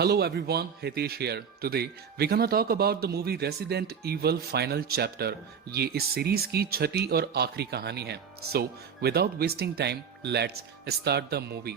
Hello everyone, Hitesh here. Today we're gonna talk about the movie Resident Evil Final Chapter. ये इस series की छठी और आखिरी कहानी है. So without wasting time, let's start the movie.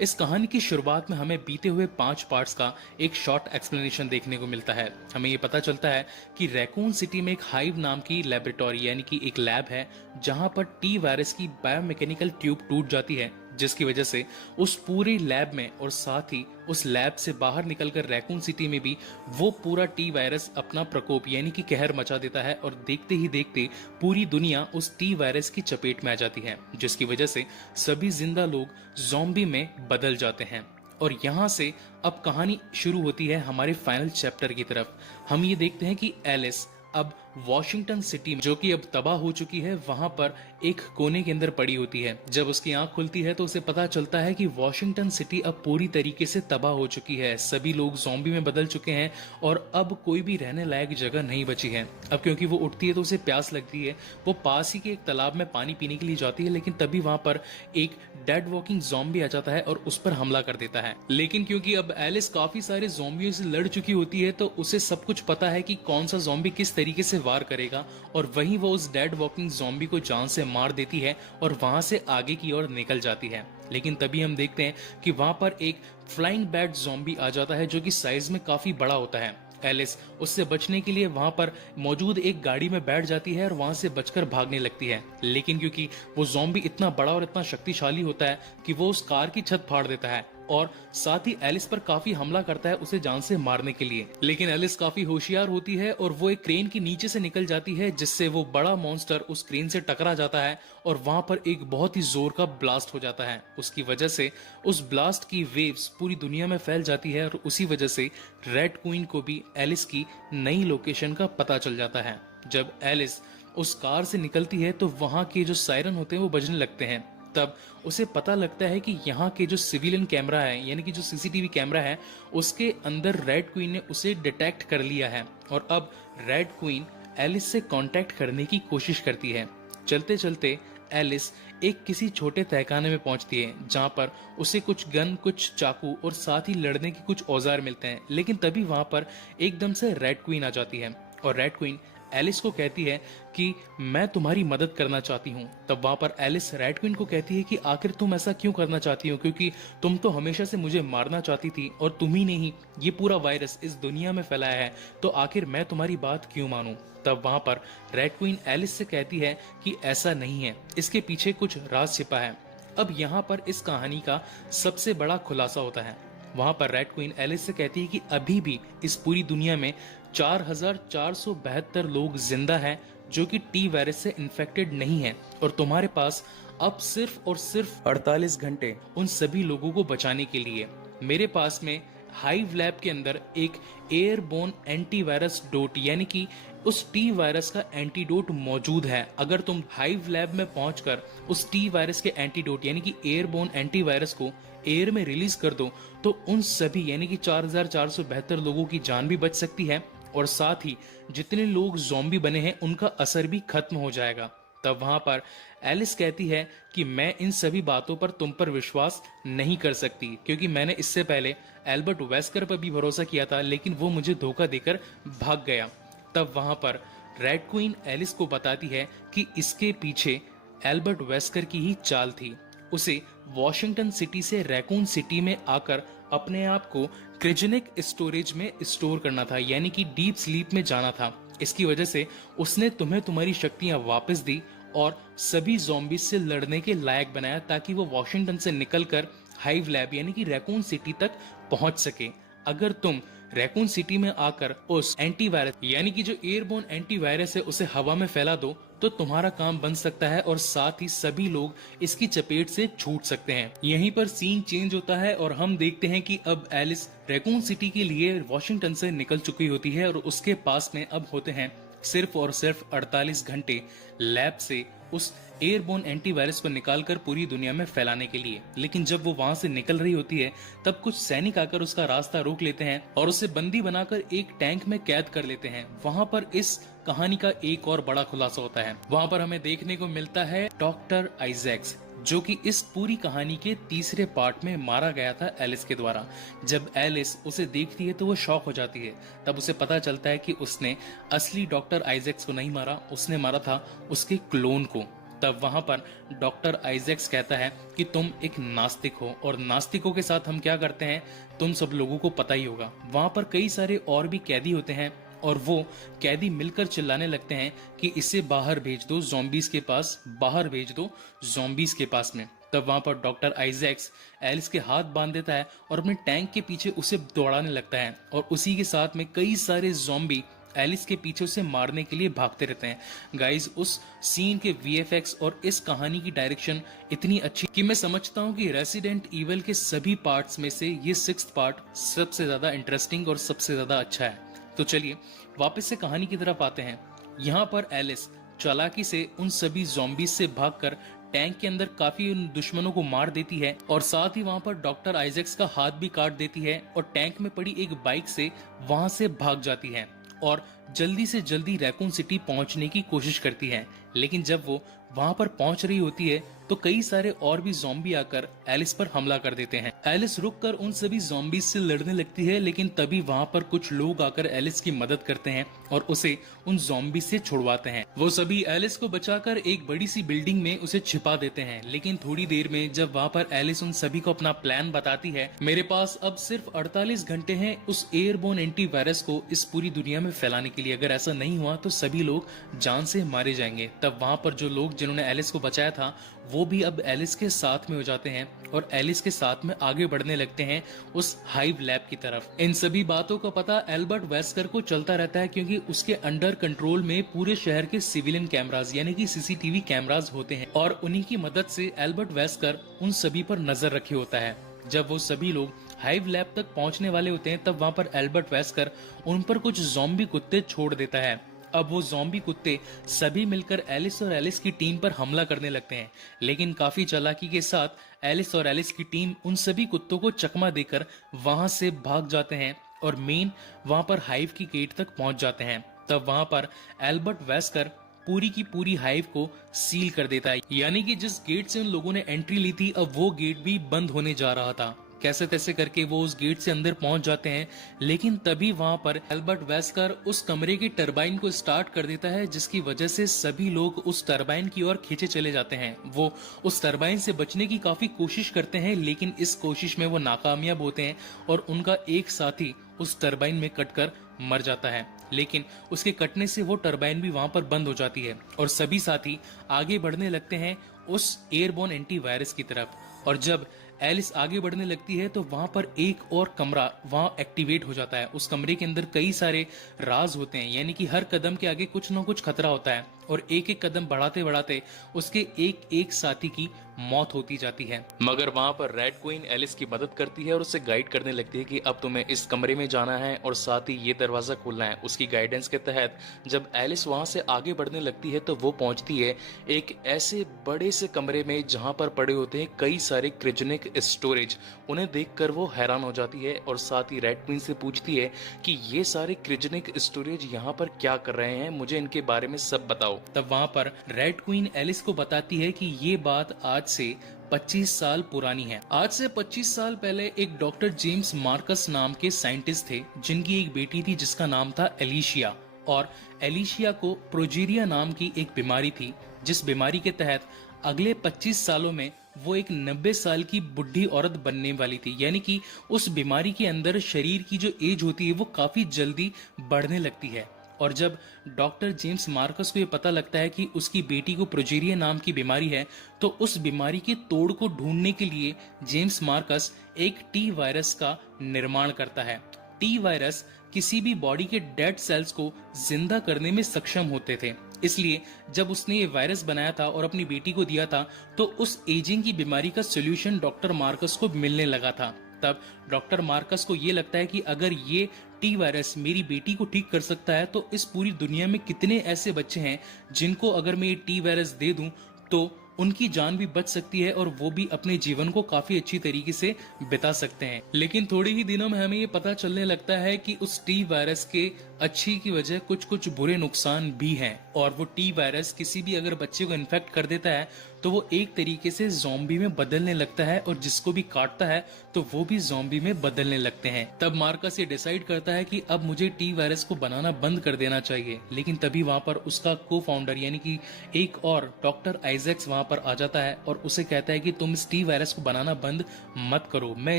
इस कहानी की शुरुआत में हमें बीते हुए 5 पार्ट्स का एक शॉर्ट एक्सप्लेनेशन देखने को मिलता है. हमें ये पता चलता है कि रैकून सिटी में एक हाइव नाम की लेबोरेटरी यानी कि एक लैब है जहां पर टी वायरस की बायोमैकेनिकल ट्यूब टूट जाती है, जिसकी वजह से उस पूरी लैब में और साथ ही उस लैब से बाहर निकलकर रैकून सिटी में भी वो पूरा टी वायरस अपना प्रकोप यानी कि कहर मचा देता है और देखते ही देखते पूरी दुनिया उस टी वायरस की चपेट में आ जाती है, जिसकी वजह से सभी जिंदा लोग ज़ॉम्बी में बदल जाते हैं. और यहाँ से अब कहानी शुरू होती है हमारे फाइनल चैप्टर की तरफ. हम ये देखते हैं कि एलिस अब वॉशिंगटन सिटी जो कि अब तबाह हो चुकी है वहां पर एक कोने के अंदर पड़ी होती है. जब उसकी आंख खुलती है तो उसे पता चलता है कि वॉशिंगटन सिटी अब पूरी तरीके से तबाह हो चुकी है. सभी लोग ज़ॉम्बी में बदल चुके हैं और अब कोई भी रहने लायक जगह नहीं बची है. अब क्योंकि वो उठती है तो उसे प्यास लगती है. वो पास ही के एक तालाब में पानी पीने के लिए जाती है, लेकिन तभी वहां पर एक डेड वॉकिंग ज़ॉम्बी आ जाता है और उस पर हमला कर देता है. लेकिन क्योंकि अब एलिस काफी सारे ज़ॉम्बियों से लड़ चुकी होती है तो उसे सब कुछ पता है कि कौन सा ज़ॉम्बी किस तरीके से वार करेगा, और वहीं वो उस डेड वॉकिंग ज़ॉम्बी को जान से मार देती है और वहां से आगे की ओर निकल जाती है. लेकिन तभी हम देखते हैं कि वहां पर एक फ्लाइंग बैट ज़ॉम्बी आ जाता है जो कि साइज में काफी बड़ा होता है. एलिस उससे बचने के लिए वहां पर मौजूद एक गाड़ी में बैठ जाती है और वहां से बचकर भागने लगती है. लेकिन क्योंकि वो ज़ॉम्बी इतना बड़ा और इतना शक्तिशाली होता है कि वो उस कार की छत फाड़ देता है और साथ ही एलिस पर काफी हमला करता है उसे जान से मारने के लिए. लेकिन एलिस काफी होशियार होती है और वो एक क्रेन के नीचे से निकल जाती है, जिससे वो बड़ा मॉन्स्टर उस क्रेन से टकरा जाता है और वहां पर एक बहुत ही जोर का ब्लास्ट हो जाता है. उसकी वजह से उस ब्लास्ट की वेव्स पूरी दुनिया में फैल जाती है और उसी वजह से रेड क्वीन को भी एलिस की नई लोकेशन का पता चल जाता है. जब एलिस उस कार से निकलती है तो वहां के जो सायरन होते हैं वो बजने लगते हैं. तब उसे पता लगता है कि यहाँ के जो सिविलियन कैमरा है यानी कि जो सीसीटीवी कैमरा है उसके अंदर रेड क्वीन ने उसे डिटेक्ट कर लिया है और अब रेड क्वीन एलिस से कांटेक्ट करने की कोशिश करती है. चलते चलते एलिस एक किसी छोटे तहखाने में पहुंचती है जहां पर उसे कुछ गन, कुछ चाकू और साथ ही लड़ने के कुछ औजार मिलते हैं. लेकिन तभी वहां पर एकदम से रेड क्वीन आ जाती है और रेड क्वीन एलिस को कहती है कि मैं तुम्हारी मदद करना चाहती हूँ. तब वहां पर एलिस रेड क्वीन को कहती है कि आखिर तुम ऐसा क्यों करना चाहती हो, क्योंकि तुम तो हमेशा से मुझे मारना चाहती थी और तुम ही ने ही ये पूरा वायरस इस दुनिया में फैलाया है, तो आखिर मैं तुम्हारी बात क्यों मानूं. तब वहां पर रेड क्वीन एलिस से कहती है कि ऐसा नहीं है, इसके पीछे कुछ राज छिपा है. अब यहाँ पर इस कहानी का सबसे बड़ा खुलासा होता है. वहां पर रेड क्वीन एलिस से कहती है कि अभी भी इस पूरी दुनिया में 4472 लोग जिंदा हैं जो कि टी वायरस से इन्फेक्टेड नहीं है और तुम्हारे पास अब सिर्फ और सिर्फ 48 घंटे उन सभी लोगों को बचाने के लिए. मेरे पास में हाइव लैब के अंदर एक एयरबोर्न एंटीवायरस डोट यानी कि उस टी वायरस का एंटीडोट मौजूद है. अगर तुम हाइव लैब में पहुंचकर उस टी वायरस के एंटीडोट यानी कि एयरबोर्न एंटीवायरस को एयर में रिलीज कर दो तो उन सभी यानी कि 4472 लोगों की जान भी बच सकती है और साथ ही जितने लोग ज़ॉम्बी बने हैं उनका असर भी खत्म हो जाएगा. तब वहां पर एलिस कहती है कि मैं इन सभी बातों पर तुम पर विश्वास नहीं कर सकती, क्योंकि मैंने इससे पहले एल्बर्ट वेस्कर पर भी भरोसा किया था लेकिन वो मुझे धोखा देकर भाग गया. तब वहां पर रेड क्वीन एलिस को बताती है कि इसके पीछे एल्बर्ट वेस्कर की ही चाल थी. उसे वॉशिंगटन सिटी से रैकून सिटी में आकर अपने आप को क्रियोजेनिक स्टोरेज में स्टोर करना था यानी कि डीप स्लीप में जाना था. इसकी वजह से उसने तुम्हें तुम्हारी शक्तियां वापस दी और सभी ज़ॉम्बीज से लड़ने के लायक बनाया ताकि वो वॉशिंगटन से निकलकर हाइव लैब यानी कि रैकून सिटी तक पहुंच सके. अगर तुम रैकून सिटी में आकर उस एंटीवायरस यानी कि जो एयरबोर्न एंटीवायरस है उसे हवा में फैला दो तो तुम्हारा काम बन सकता है और साथ ही सभी लोग इसकी चपेट से छूट सकते हैं. यहीं पर सीन चेंज होता है और हम देखते हैं कि अब एलिस रैकून सिटी के लिए वॉशिंगटन से निकल चुकी होती है और उसके पास में अब होते हैं सिर्फ और सिर्फ 48 घंटे लैब से उस एयरबोर्न एंटीवायरस को निकालकर पूरी दुनिया में फैलाने के लिए. लेकिन जब वो वहां से निकल रही होती है तब कुछ सैनिक आकर उसका रास्ता रोक लेते हैं और उसे बंदी बनाकर एक टैंक में कैद कर लेते हैं. वहां पर इस कहानी का एक और बड़ा खुलासा होता है. वहां पर हमें देखने को मिलता है डॉक्टर आइजैक्स जो कि इस पूरी कहानी के तीसरे पार्ट में मारा गया था एलिस के द्वारा। जब एलिस उसे देखती है तो वो शॉक हो जाती है। तब उसे पता चलता है कि उसने असली डॉक्टर आइजैक्स को नहीं मारा, उसने मारा था उसके क्लोन को। तब वहां पर डॉक्टर आइजैक्स कहता है कि तुम एक नास्तिक हो, और नास्तिकों के साथ हम क्या करते हैं तुम सब लोगों को पता ही होगा। वहां पर कई सारे और भी कैदी होते हैं और वो कैदी मिलकर चिल्लाने लगते हैं कि इसे बाहर भेज दो ज़ॉम्बीज के पास, बाहर भेज दो ज़ॉम्बीज के पास में। तब वहां पर डॉक्टर आइजैक्स एलिस के हाथ बांध देता है और अपने टैंक के पीछे उसे दौड़ाने लगता है, और उसी के साथ में कई सारे ज़ॉम्बी एलिस के पीछे उसे मारने के लिए भागते रहते हैं। गाइज, उस सीन के वीएफएक्स और इस कहानी की डायरेक्शन इतनी अच्छी कि मैं समझता हूँ कि रेसिडेंट इविल के सभी पार्ट्स में से ये 6th पार्ट सबसे ज्यादा इंटरेस्टिंग और सबसे ज्यादा अच्छा है। तो चलिए वापस से कहानी की तरफ आते हैं। यहाँ पर एलिस चालाकी से उन सभी ज़ॉम्बीज से भागकर टैंक के अंदर काफी उन दुश्मनों को मार देती है, और साथ ही वहां पर डॉक्टर आइजैक्स का हाथ भी काट देती है, और टैंक में पड़ी एक बाइक से वहां से भाग जाती है और जल्दी से जल्दी रैकून सिटी पहुंचने की कोशिश करती है। लेकिन जब वो वहां पर पहुंच रही होती है तो कई सारे और भी ज़ॉम्बी आकर एलिस पर हमला कर देते हैं। एलिस रुककर उन सभी ज़ॉम्बीज से लड़ने लगती है, लेकिन तभी वहां पर कुछ लोग आकर एलिस की मदद करते हैं और उसे उन ज़ॉम्बीज से छुड़वाते हैं। वो सभी एलिस को बचाकर एक बड़ी सी बिल्डिंग में उसे छिपा देते हैं। लेकिन थोड़ी देर में जब वहां पर एलिस उन सभी को अपना प्लान बताती है, मेरे पास अब सिर्फ 48 घंटे हैं उस एयरबोर्न एंटीवायरस को इस पूरी दुनिया में फैलाने के लिए, अगर ऐसा नहीं हुआ तो सभी लोग जान से मारे जाएंगे। तब वहां पर जो लोग जिन्होंने एलिस को बचाया था वो भी अब एलिस के साथ में हो जाते हैं और एलिस के साथ में आगे बढ़ने लगते हैं उस हाइव लैब की तरफ। इन सभी बातों का पता एल्बर्ट वेस्कर को चलता रहता है, क्योंकि उसके अंडर कंट्रोल में पूरे शहर के सिविलियन कैमरास यानी कि सीसीटीवी कैमरास होते हैं, और उन्हीं की मदद से एल्बर्ट वेस्कर उन सभी पर नजर रखे होता है। जब वो सभी लोग हाइव लैब तक पहुंचने वाले होते हैं तब वहां पर एल्बर्ट वेस्कर उन पर कुछ ज़ॉम्बी कुत्ते छोड़ देता है। अब वो ज़ॉम्बी कुत्ते सभी मिलकर एलिस और एलिस की टीम पर हमला करने लगते हैं, लेकिन काफी चालाकी के साथ एलिस और एलिस की टीम उन सभी कुत्तों को चकमा देकर वहां से भाग जाते हैं और मेन वहां पर हाइव की गेट तक पहुंच जाते हैं। तब वहां पर एल्बर्ट वेस्कर पूरी की पूरी हाइव को सील कर देता है, यानी कि जिस गेट से उन लोगों ने एंट्री ली थी अब वो गेट भी बंद होने जा रहा था। कैसे तैसे करके वो उस गेट से अंदर पहुंच जाते हैं, लेकिन तभी वहां पर एल्बर्ट वेस्कर उस कमरे की टरबाइन को स्टार्ट कर देता है, जिसकी वजह से सभी लोग उस टरबाइन की ओर खींचे चले जाते हैं। वो उस टरबाइन से बचने की काफी कोशिश करते हैं, लेकिन इस कोशिश में वो नाकामयाब होते हैं और उनका एक साथी उस टरबाइन में कटकर मर जाता है। लेकिन उसके कटने से वो टरबाइन भी वहां पर बंद हो जाती है और सभी साथी आगे बढ़ने लगते हैं उस एयरबोर्न एंटीवायरस की तरफ। और जब एलिस आगे बढ़ने लगती है तो वहां पर एक और कमरा वहां एक्टिवेट हो जाता है। उस कमरे के अंदर कई सारे राज होते हैं, यानी कि हर कदम के आगे कुछ ना कुछ खतरा होता है, और एक एक कदम बढ़ाते बढ़ाते उसके एक एक साथी की मौत होती जाती है। मगर वहां पर रेड क्वीन एलिस की मदद करती है और उसे गाइड करने लगती है कि अब तुम्हें इस कमरे में जाना है और साथ ही ये दरवाजा खोलना है। उसकी गाइडेंस के तहत जब एलिस वहां से आगे बढ़ने लगती है तो वो पहुंचती है एक ऐसे बड़े से कमरे में जहां पर पड़े होते हैं कई सारे क्रियोजेनिक स्टोरेज। उन्हें देखकर वो हैरान हो जाती है और साथ ही रेड क्वीन से पूछती है कि ये सारे क्रियोजेनिक स्टोरेज यहाँ पर क्या कर रहे हैं, मुझे इनके बारे में सब बताओ। तब वहां पर रेड क्वीन एलिस को बताती है कि ये बात आज से 25 साल पुरानी है। आज से 25 साल पहले एक डॉक्टर जेम्स मार्कस नाम के साइंटिस्ट थे, जिनकी एक बेटी थी जिसका नाम था एलिशिया, और एलिशिया को प्रोजेरिया नाम की एक बीमारी थी, जिस बीमारी के तहत अगले 25 सालों में वो एक 90 साल की बुढ़ी औरत बनने वाली थी। यानी कि उस बीमारी के अंदर शरीर की जो एज होती है वो काफी जल्दी बढ़ने लगती है। और जब डॉक्टर जेम्स मार्कस को ये पता लगता है कि उसकी बेटी को प्रोजेरिया नाम की बीमारी है, तो उस बीमारी के तोड़ को ढूंढने के लिए जेम्स मार्कस एक टी वायरस का निर्माण करता है। टी वायरस किसी भी बॉडी के डेड सेल्स को जिंदा करने में सक्षम होते थे, इसलिए जब उसने ये वायरस बनाया था और अपनी बेटी को दिया था तो उस एजिंग की बीमारी का सोल्यूशन डॉक्टर मार्कस को मिलने लगा था। तब डॉक्टर मार्कस को ये लगता है कि अगर ये टी वायरस मेरी बेटी को ठीक कर सकता है तो इस पूरी दुनिया में कितने ऐसे बच्चे हैं जिनको अगर मैं ये टी वायरस दे दूं तो उनकी जान भी बच सकती है और वो भी अपने जीवन को काफी अच्छी तरीके से बिता सकते हैं। लेकिन थोड़े ही दिनों में हमें ये पता चलने लगता है कि उस टी वायरस के अच्छी की वजह कुछ कुछ बुरे नुकसान भी हैं, और वो टी वायरस किसी भी अगर बच्चे को इन्फेक्ट कर देता है तो वो एक तरीके से ज़ॉम्बी में बदलने लगता है, और जिसको भी काटता है तो वो भी ज़ॉम्बी में बदलने लगते हैं। तब मार्कस ये डिसाइड करता है कि अब मुझे टी वायरस को बनाना बंद कर देना चाहिए, लेकिन तभी वहां पर उसका को फाउंडर यानी कि एक और डॉक्टर आइजैक्स वहां पर आ जाता है और उसे कहता है कि तुम इस टी वायरस को बनाना बंद मत करो, मैं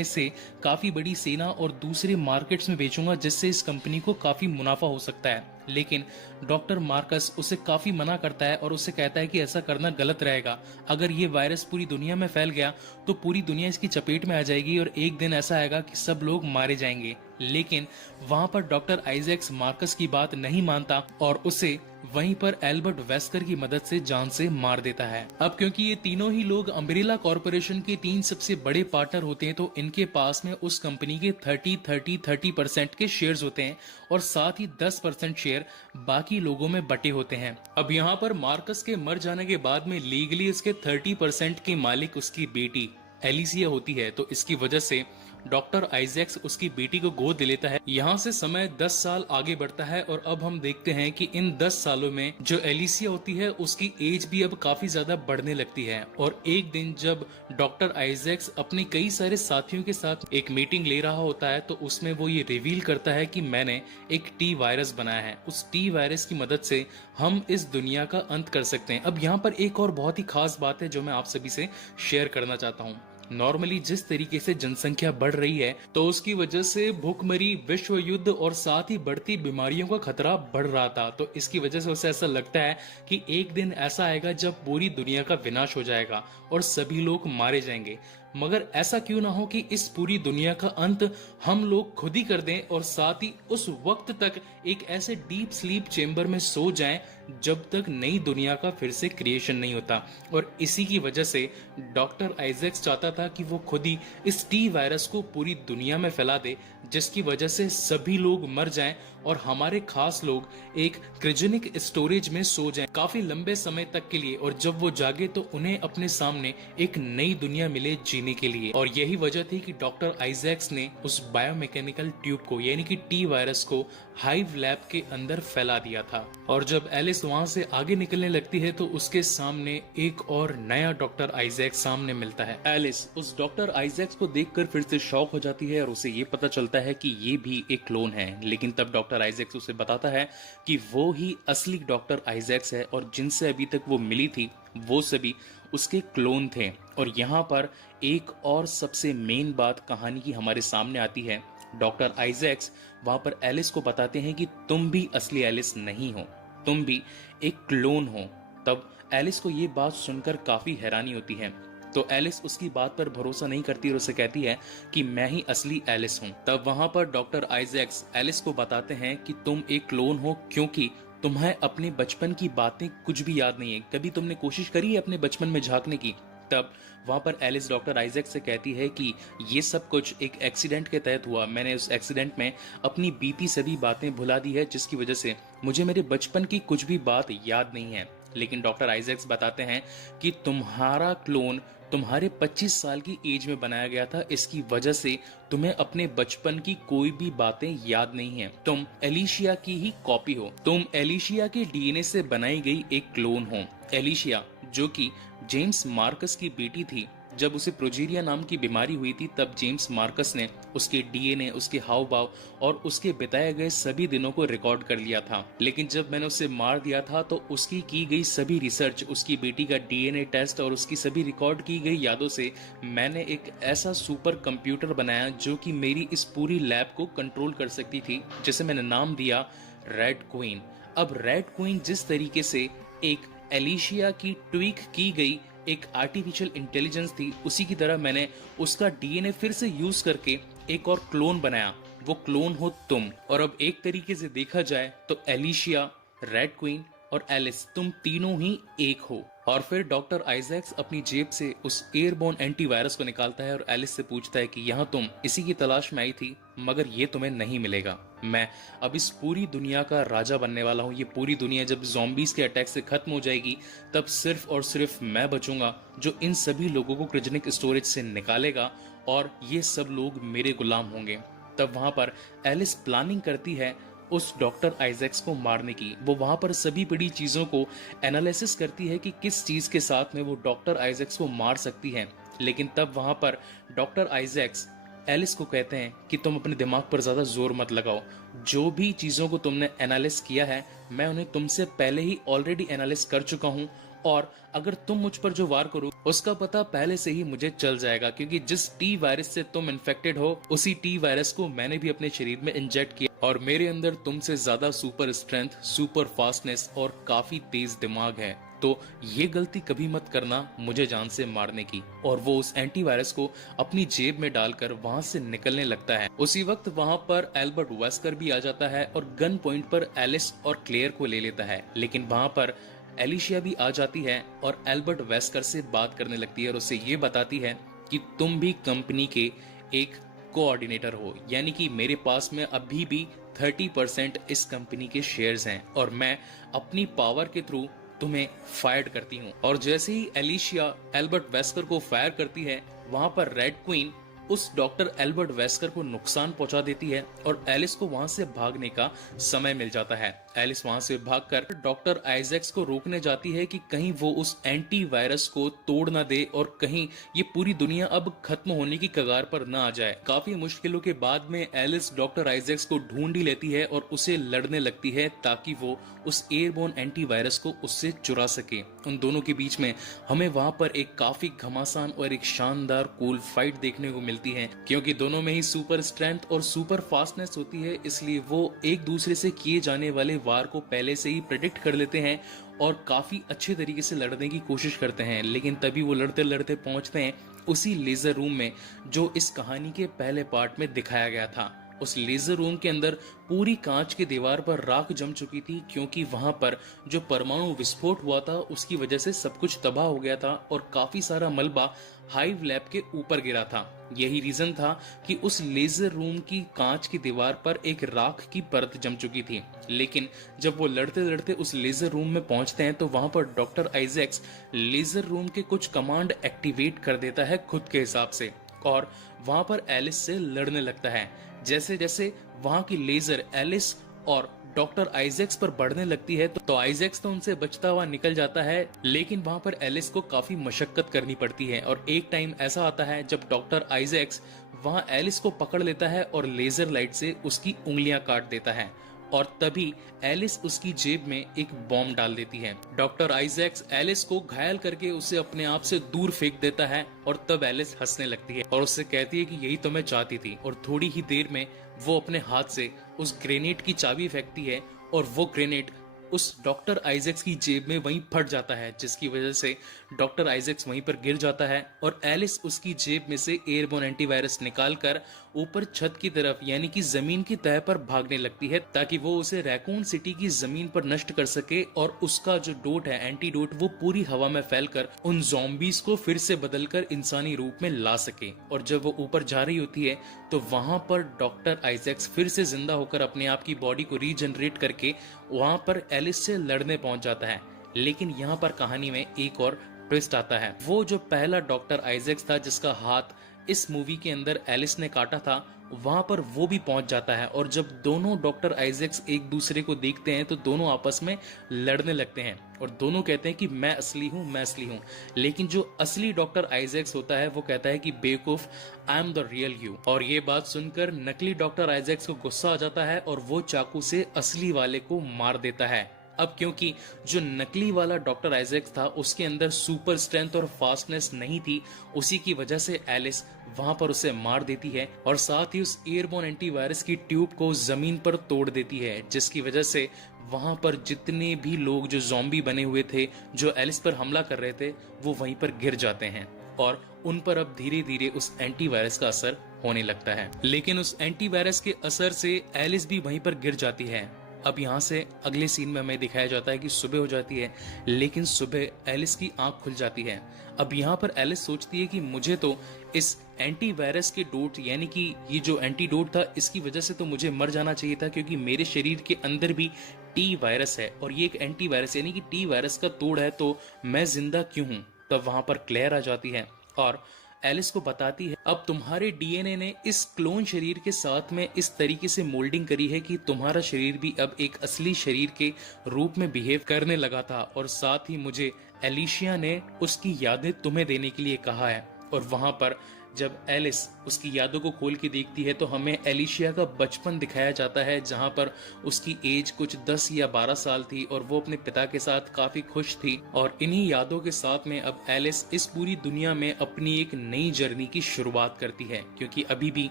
इसे काफी बड़ी सेना और दूसरे मार्केट्स में बेचूंगा, जिससे इस कंपनी को काफी मुनाफा हो सकता है। लेकिन डॉक्टर मार्कस उसे काफी मना करता है और उसे कहता है कि ऐसा करना गलत रहेगा। अगर ये वायरस पूरी दुनिया में फैल गया तो पूरी दुनिया इसकी चपेट में आ जाएगी और एक दिन ऐसा आएगा कि सब लोग मारे जाएंगे। लेकिन वहां पर डॉक्टर आइजैक्स मार्कस की बात नहीं मानता और उसे वहीं पर एल्बर्ट वेस्कर की मदद से जान से मार देता है। अब क्योंकि ये तीनों ही लोग अम्ब्रेला कॉर्पोरेशन के 3 सबसे बड़े पार्टनर होते हैं, तो इनके पास में उस कंपनी के 30% के शेयर्स होते हैं और साथ ही 10% शेयर बाकी लोगों में बटे होते हैं। अब यहाँ पर मार्कस के मर जाने के बाद में लीगली इसके 30% की मालिक उसकी बेटी एलिसिया होती है, तो इसकी वजह से डॉक्टर आइजैक्स उसकी बेटी को गोद लेता है। यहाँ से समय 10 साल आगे बढ़ता है और अब हम देखते हैं कि इन 10 सालों में जो एलिसिया होती है उसकी एज भी अब काफी ज्यादा बढ़ने लगती है। और एक दिन जब डॉक्टर आइजैक्स अपने कई सारे साथियों के साथ एक मीटिंग ले रहा होता है तो उसमें वो ये रिवील करता है कि मैंने एक टी वायरस बनाया है, उस टी वायरस की मदद से हम इस दुनिया का अंत कर सकते हैं। अब यहाँ पर एक और बहुत ही खास बात है जो मैं आप सभी से शेयर करना चाहता हूँ। नॉर्मली जिस तरीके से जनसंख्या बढ़ रही है तो उसकी वजह से भूखमरी, विश्व युद्ध और साथ ही बढ़ती बीमारियों का खतरा बढ़ रहा था। तो इसकी वजह से उसे ऐसा लगता है कि एक दिन ऐसा आएगा जब पूरी दुनिया का विनाश हो जाएगा और सभी लोग मारे जाएंगे। मगर ऐसा क्यों ना हो कि इस पूरी दुनिया का अंत हम लोग खुद ही कर दें और साथ ही उस वक्त तक एक ऐसे डीप स्लीप चेंबर में सो जाएं जब तक नई दुनिया का फिर से क्रिएशन नहीं होता। और इसी की वजह से डॉक्टर आइजैक्स चाहता था कि वो खुद ही इस टी वायरस को पूरी दुनिया में फैला दे, जिसकी वजह से सभी लोग मर जाएं और हमारे खास लोग एक क्रियोजेनिक स्टोरेज में सो जाएं काफी लंबे समय तक के लिए, और जब वो जागे तो उन्हें अपने सामने एक नई दुनिया मिले जीने के लिए। और यही वजह थी कि डॉक्टर आइजैक्स ने उस बायोमैकेनिकल ट्यूब को यानी कि टी वायरस को हाइव लैब के अंदर फैला दिया था। और जब एलिस वहां से आगे निकलने लगती है तो उसके सामने एक और नया डॉक्टर आइजैक्स सामने मिलता है। एलिस उस डॉक्टर आइजैक्स को देखकर फिर से शॉक हो जाती है और उसे ये पता चलता है कि ये भी एक क्लोन है। लेकिन तब डॉक्टर आइजैक्स उसे बताता है कि वो ही असली डॉक्टर आइजैक्स है और जिनसे अभी तक वो मिली थी वो सभी उसके क्लोन थे। और यहाँ पर एक और सबसे मेन बात कहानी की हमारे सामने आती है। डॉक्टर आइजैक्स वहां पर एलिस को बताते हैं कि तुम भी असली एलिस नहीं हो, तुम भी एक क्लोन हो। तब एलिस को ये बात सुनकर काफी हैरानी होती है, तो एलिस उसकी बात पर भरोसा नहीं करती और उसे कहती है कि मैं ही असली एलिस हूँ। तब वहां पर डॉक्टर आइजैक्स एलिस को बताते हैं कि तुम एक क्लोन हो क्योंकि तुम्हें अपने बचपन की बातें कुछ भी याद नहीं है। कभी तुमने कोशिश करी है अपने बचपन में झांकने की? तब वहां पर एलिस डॉक्टर आइजैक्स से कहती है कि ये सब कुछ एक एक्सीडेंट के तहत हुआ, मैंने उस एक्सीडेंट में अपनी बीती सभी बातें भुला दी है, जिसकी वजह से मुझे मेरे बचपन की कुछ भी बात याद नहीं है। लेकिन डॉक्टर आइजैक्स बताते हैं कि तुम्हारा क्लोन तुम्हारे 25 साल की एज में बनाया गया था, इसकी वजह से तुम्हें अपने बचपन की कोई भी बातें याद नहीं है। तुम एलिशिया की ही कॉपी हो, तुम एलिशिया के डीएनए से बनाई गई एक क्लोन हो। एलिशिया जो कि जेम्स मार्कस की बेटी थी, जब उसे प्रोजेरिया नाम की बीमारी हुई थी तब जेम्स मार्कस ने उसके डीएनए, उसके हाव भाव और उसके बिताए गए सभी दिनों को रिकॉर्ड कर लिया था। लेकिन जब मैंने उसे मार दिया था तो उसकी की गई सभी रिसर्च, उसकी बेटी का डीएनए टेस्ट और उसकी सभी रिकॉर्ड की गई यादों से मैंने एक ऐसा सुपर कंप्यूटर बनाया जो कि मेरी इस पूरी लैब को कंट्रोल कर सकती थी, जिसे मैंने नाम दिया रेड क्वीन। अब रेड क्वीन जिस तरीके से एक एलिशिया की ट्वीक की गई एक आर्टिफिशियल इंटेलिजेंस थी, उसी की तरह मैंने उसका डीएनए फिर से यूज करके एक और क्लोन बनाया। वो क्लोन हो तुम। और अब एक तरीके से देखा जाए तो एलिशिया, रेड क्वीन और एलिस तुम तीनों ही एक हो। और फिर डॉक्टर आइजैक्स अपनी जेब से उस एयरबोर्न एंटीवायरस को निकालता है और एलिस से पूछता है कि यहाँ तुम इसी की तलाश में आई थी, मगर ये तुम्हें नहीं मिलेगा। मैं अब इस पूरी दुनिया का राजा बनने वाला हूँ। ये पूरी दुनिया जब ज़ॉम्बीज के अटैक से खत्म हो जाएगी तब सिर्फ और सिर्फ मैं बचूंगा जो इन सभी लोगों को क्रियोजेनिक स्टोरेज से निकालेगा और ये सब लोग मेरे गुलाम होंगे। तब वहां पर एलिस प्लानिंग करती है उस डॉक्टर आइजैक्स को मारने की। वो वहां पर सभी बड़ी चीजों को एनालिसिस करती है कि किस चीज के साथ में वो डॉक्टर आइजैक्स को मार सकती है। लेकिन तब वहां पर डॉक्टर आइजैक्स एलिस को कहते हैं कि तुम अपने दिमाग पर ज्यादा जोर मत लगाओ, जो भी चीजों को तुमने एनालिस किया है मैं उन्हें तुमसे पहले ही ऑलरेडी एनालिस कर चुका हूँ, और अगर तुम मुझ पर जो वार करो उसका पता पहले से ही मुझे चल जाएगा, क्योंकि जिस टी वायरस से तुम इन्फेक्टेड हो उसी टी वायरस को मैंने भी अपने शरीर में इंजेक्ट किया, और मेरे अंदर तुमसे ज्यादा सुपर स्ट्रेंथ, सुपर फास्टनेस और काफी तेज दिमाग है, तो ये गलती कभी मत करना मुझे जान से मारने की। और वो उस एंटीवायरस को अपनी जेब में डालकर वहां से निकलने लगता है। उसी वक्त वहां पर एल्बर्ट वेस्कर भी आ जाता है और गन पॉइंट पर एलिस और क्लेयर को ले लेता है। लेकिन वहां पर एलिशिया भी आ जाती है और एल्बर्ट वेस्कर से बात करने लगती है और उसे ये बताती है कि तुम भी कंपनी के एक कोऑर्डिनेटर हो, यानी कि मेरे पास में अभी भी 30% इस कंपनी के शेयर्स हैं और मैं अपनी पावर के थ्रू तुम्हें फायर करती हूँ। और जैसे ही एलिशिया एल्बर्ट वेस्कर को फायर करती है, वहां पर रेड क्वीन उस डॉक्टर एल्बर्ट वेस्कर को नुकसान पहुंचा देती है और एलिस को वहां से भागने का समय मिल जाता है। एलिस वहां से भागकर डॉक्टर आइजैक्स को रोकने जाती है कि कहीं वो उस एंटी वायरस को तोड़ ना दे और कहीं ये पूरी दुनिया अब खत्म होने की कगार पर न आ जाए। काफी मुश्किलों के बाद में एलिस डॉक्टर आइजैक्स को ढूंढ ही लेती है और उसे लड़ने लगती है ताकि वो उस एयरबोर्न एंटी वायरस को उससे चुरा सके। उन दोनों के बीच में हमें वहां पर एक काफी घमासान और एक शानदार कूल फाइट देखने को मिलती है, क्योंकि दोनों में ही सुपर स्ट्रेंथ और सुपर फास्टनेस होती है, इसलिए वो एक दूसरे से किए जाने वाले वार को पहले से ही प्रेडिक्ट कर लेते हैं और काफी अच्छे तरीके से लड़ने की कोशिश करते हैं। लेकिन तभी वो लड़ते लड़ते पहुंचते हैं उसी लेजर रूम में जो इस कहानी के पहले पार्ट में दिखाया गया था। उस लेजर रूम के अंदर पूरी कांच की दीवार पर राख जम चुकी थी, क्योंकि वहां पर जो परमाणु विस्फोट हुआ था उसकी वजह से सब कुछ तबाह हो गया था और काफी सारा मलबा हाइव लैब के ऊपर गिरा था। यही रीजन था कि उस लेजर रूम की कांच की दीवार पर एक राख की परत जम चुकी थी। लेकिन जब वो लड़ते लड़ते उस लेजर रूम में पहुंचते हैं तो वहां पर डॉक्टर आइजैक्स लेजर रूम के कुछ कमांड एक्टिवेट कर देता है खुद के हिसाब से और वहां पर एलिस से लड़ने लगता है। जैसे जैसे वहां की लेजर एलिस और डॉक्टर आइजैक्स पर बढ़ने लगती है तो आइजैक्स तो उनसे बचता हुआ निकल जाता है, लेकिन वहां पर एलिस को काफी मशक्कत करनी पड़ती है। और एक टाइम ऐसा आता है जब डॉक्टर आइजैक्स वहां एलिस को पकड़ लेता है और लेजर लाइट से उसकी उंगलियां काट देता है, और तभी एलिस उसकी जेब में एक बॉम्ब डाल देती है। डॉक्टर आइजैक्स एलिस को घायल करके उसे अपने आप से दूर फेंक देता है और तब एलिस हंसने लगती है और उससे कहती है कि यही तो मैं चाहती थी। और थोड़ी ही देर में वो अपने हाथ से उस ग्रेनेड की चाबी फेंकती है और वो ग्रेनेड उस डॉक्टर आइजैक्स की जेब में वहीं फट जाता है, जिसकी वजह से डॉक्टर आइजैक्स वहीं पर गिर जाता है और एलिस उसकी जेब में से एयरबोर्न एंटीवायरस निकालकर ऊपर छत की तरफ यानी कि जमीन की तह पर भागने लगती है ताकि वो उसे रैकून सिटी की जमीन पर नष्ट कर सके और उसका जो डोट है, एंटीडोट, वो पूरी हवा में फैलकर उन ज़ॉम्बीज को फिर से बदलकर इंसानी रूप में ला सके। और जब वो ऊपर जा रही होती है तो वहां पर डॉक्टर आइजैक्स फिर से जिंदा होकर अपने आप की बॉडी को रीजनरेट करके वहां पर एलिस से लड़ने पहुंच जाता है। लेकिन यहाँ पर कहानी में एक और ट्विस्ट आता है। वो जो पहला डॉक्टर आइजैक्स था जिसका हाथ इस मूवी के अंदर एलिस ने काटा था, वहां पर वो भी पहुंच जाता है और जब दोनों डॉक्टर आइजैक्स एक दूसरे को देखते हैं तो दोनों आपस में लड़ने लगते हैं और दोनों कहते हैं कि मैं असली हूं, मैं असली हूं। लेकिन जो असली डॉक्टर आइजैक्स होता है वो कहता है कि बेवकूफ, I am the real you. और ये बात सुनकर नकली डॉक्टर आइजैक्स को गुस्सा आ जाता है और वो चाकू से असली वाले को मार देता है। अब क्योंकि जो नकली वाला डॉक्टर आइजैक्स था उसके अंदर सुपर स्ट्रेंथ और फास्टनेस नहीं थी, उसी की वजह से एलिस वहां पर उसे मार देती है और साथ ही उस एयरबोर्न एंटीवायरस की ट्यूब को जमीन पर तोड़ देती है, जिसकी वजह से वहां पर जितने भी लोग जो ज़ॉम्बी बने हुए थे जो एलिस पर हमला कर रहे थे वो वहीं पर गिर जाते हैं और उन पर अब धीरे धीरे उस एंटीवायरस का असर होने लगता है। लेकिन उस एंटीवायरस के असर से एलिस भी वहीं पर गिर जाती है। अब यहाँ से अगले सीन में हमें दिखाया जाता है कि सुबह हो जाती है, लेकिन सुबह एलिस की आंख खुल जाती है। अब यहाँ पर एलिस सोचती है कि मुझे तो इस एंटीवायरस के डोट यानी कि ये जो एंटीडोट था इसकी वजह से तो मुझे मर जाना चाहिए था, क्योंकि मेरे शरीर के अंदर भी टी वायरस है और ये एक एंटीवायरस यानी कि टी वायरस का तोड़ है, तो मैं जिंदा क्यों हूँ। तब वहां पर क्लेयर आ जाती है और एलिस को बताती है अब तुम्हारे डीएनए ने इस क्लोन शरीर के साथ में इस तरीके से मोल्डिंग करी है कि तुम्हारा शरीर भी अब एक असली शरीर के रूप में बिहेव करने लगा था, और साथ ही मुझे एलिशिया ने उसकी यादें तुम्हें देने के लिए कहा है। और वहां पर जब एलिस उसकी यादों को खोल के देखती है तो हमें एलिशिया का बचपन दिखाया जाता है, जहां पर उसकी एज कुछ 10 या 12 साल थी और वो अपने पिता के साथ काफी खुश थी। और इन्हीं यादों के साथ में अब एलिस इस पूरी दुनिया में अपनी एक नई जर्नी की शुरुआत करती है, क्योंकि अभी भी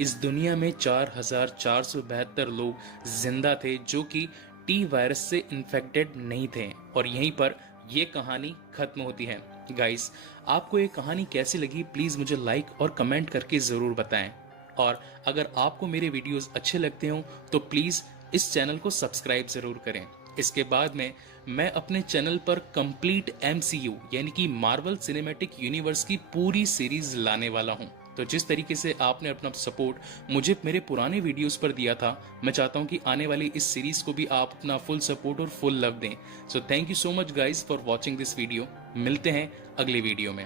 इस दुनिया में 4472 लोग जिंदा थे जो कि टी वायरस से इन्फेक्टेड नहीं थे। और यहीं पर ये कहानी खत्म होती है। गाइस, आपको ये कहानी कैसी लगी प्लीज मुझे लाइक और कमेंट करके जरूर बताएं। और अगर आपको मेरे वीडियोस अच्छे लगते हो तो प्लीज इस चैनल को सब्सक्राइब जरूर करें। इसके बाद में मैं अपने चैनल पर कंप्लीट MCU यानी कि मार्वल सिनेमैटिक यूनिवर्स की पूरी सीरीज लाने वाला हूं। तो जिस तरीके से आपने अपना सपोर्ट मुझे मेरे पुराने वीडियोस पर दिया था, मैं चाहता हूं कि आने वाली इस सीरीज को भी आप अपना फुल सपोर्ट और फुल लव दें। So thank you so much guys for watching this video. मिलते हैं अगले वीडियो में।